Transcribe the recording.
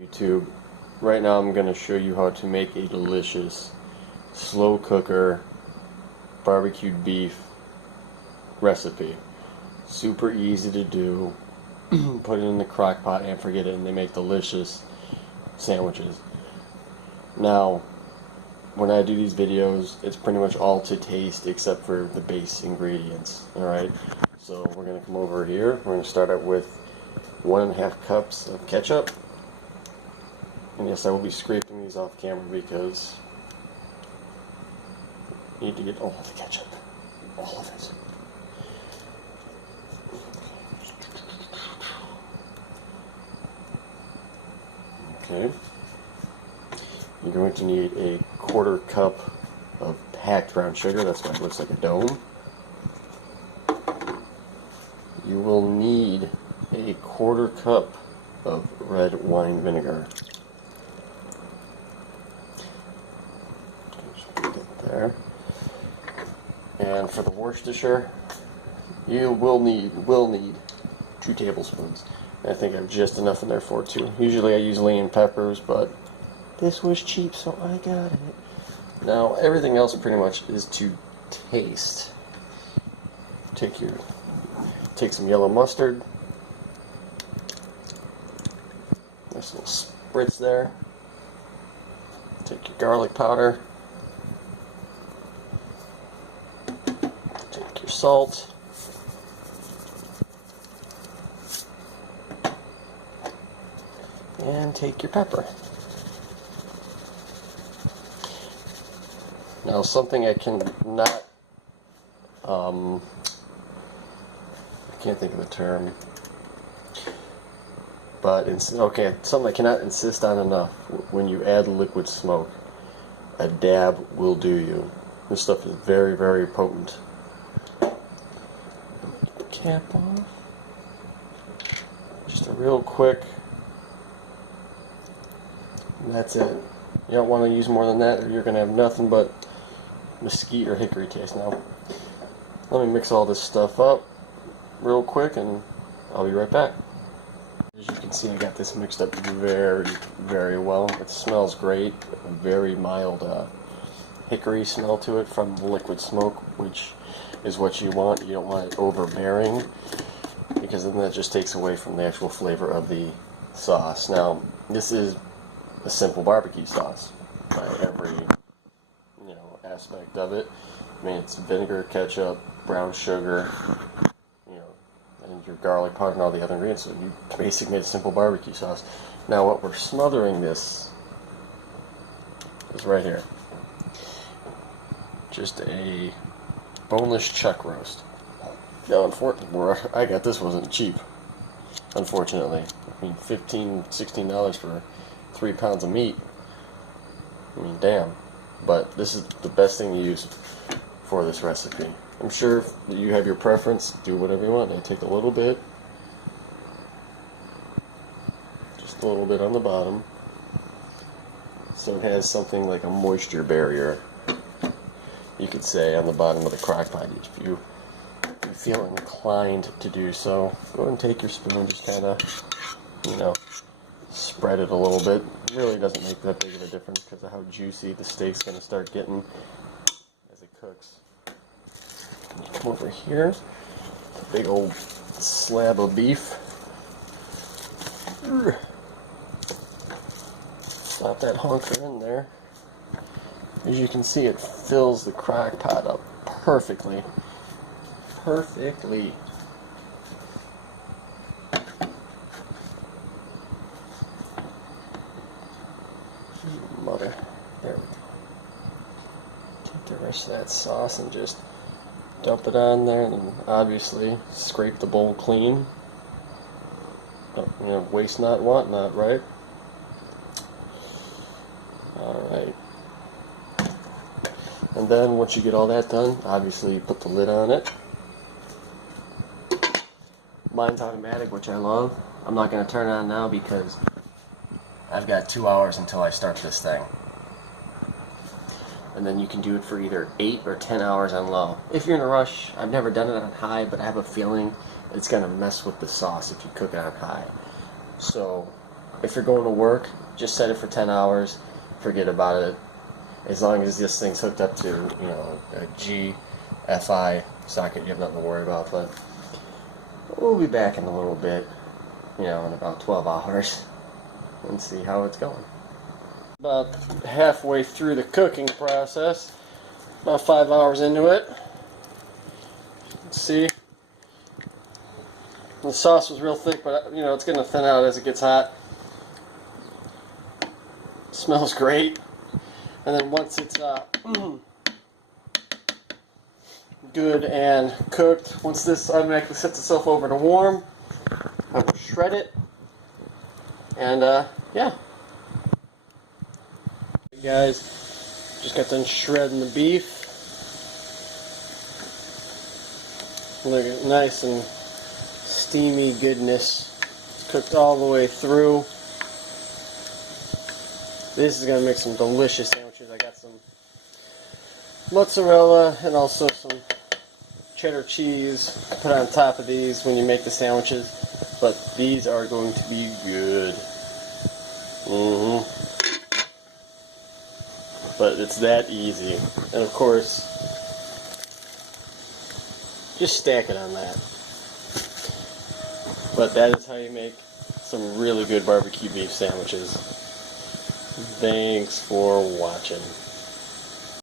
YouTube. Right now I'm going to show you how to make a delicious slow cooker barbecued beef recipe. Super easy to do. Put it in the crock pot and forget it, and they make delicious sandwiches. Now, when I do these videos, it's pretty much all to taste except for the base ingredients. Alright, so we're going to come over here. We're going to start out with 1.5 cups of ketchup. And yes, I will be scraping these off camera because you need to get all of the ketchup. All of it. Okay. You're going to need a 1/4 cup of packed brown sugar. That's why it looks like a dome. You will need a 1/4 cup of red wine vinegar. There. And for the Worcestershire, you will need 2 tablespoons. I think I have just enough in there for 2. Usually I use cayenne peppers, but this was cheap, so I got it. Now everything else pretty much is to taste. Take some yellow mustard. Nice little spritz there. Take your garlic powder. Take your salt. And take your pepper. Now something I cannot, I can't think of the term, but okay, something I cannot insist on enough. When you add liquid smoke, a dab will do you. This stuff is very, very potent. Get the cap off. Just a real quick. And that's it. You don't want to use more than that, or you're going to have nothing but mesquite or hickory taste. Now, let me mix all this stuff up real quick, and I'll be right back. As you can see, I got this mixed up very, very well. It smells great. A very mild hickory smell to it from the liquid smoke, which is what you want. You don't want it overbearing, because then that just takes away from the actual flavor of the sauce. Now, this is a simple barbecue sauce by every aspect of it. I mean, it's vinegar, ketchup, brown sugar, and your garlic powder and all the other ingredients. So you basically made a simple barbecue sauce. Now what we're smothering this is right here. Just a boneless chuck roast. Now, unfortunately, I got this wasn't cheap. Unfortunately, I mean, $15, $16 for 3 pounds of meat. I mean, damn. But this is the best thing to use for this recipe. I'm sure if you have your preference, do whatever you want. I take a little bit, just a little bit on the bottom, so it has something like a moisture barrier, you could say, on the bottom of the crock pot. If you feel inclined to do so, go ahead and take your spoon, just kind of, spread it a little bit. It really doesn't make that big of a difference because of how juicy the steak's going to start getting as it cooks. You come over here, a big old slab of beef. Slap that honker in there. As you can see, it fills the crock pot up perfectly. Perfectly. Mother. There we go. Take the rest of that sauce and just dump it on there, and then obviously scrape the bowl clean. Waste not, want not, right? Alright. And then once you get all that done, obviously you put the lid on it. Mine's automatic, which I love. I'm not going to turn it on now because I've got 2 hours until I start this thing. And then you can do it for either 8 or 10 hours on low. If you're in a rush, I've never done it on high, but I have a feeling it's going to mess with the sauce if you cook it on high. So if you're going to work, just set it for 10 hours. Forget about it. As long as this thing's hooked up to, you know, a GFI socket, you have nothing to worry about. But we'll be back in a little bit, you know, in about 12 hours, and see how it's going. About halfway through the cooking process, about 5 hours into it. Let's see. The sauce was real thick, but you know, it's going to thin out as it gets hot. Smells great. And then once it's good and cooked, once this automatically sets itself over to warm, I will shred it. And yeah. Hey guys, just got done shredding the beef. Look at nice and steamy goodness. It's cooked all the way through. This is going to make some delicious sandwiches. I got some mozzarella and also some cheddar cheese to put on top of these when you make the sandwiches. But these are going to be good. But it's that easy. And of course, just stack it on that. But that is how you make some really good barbecue beef sandwiches. Thanks for watching.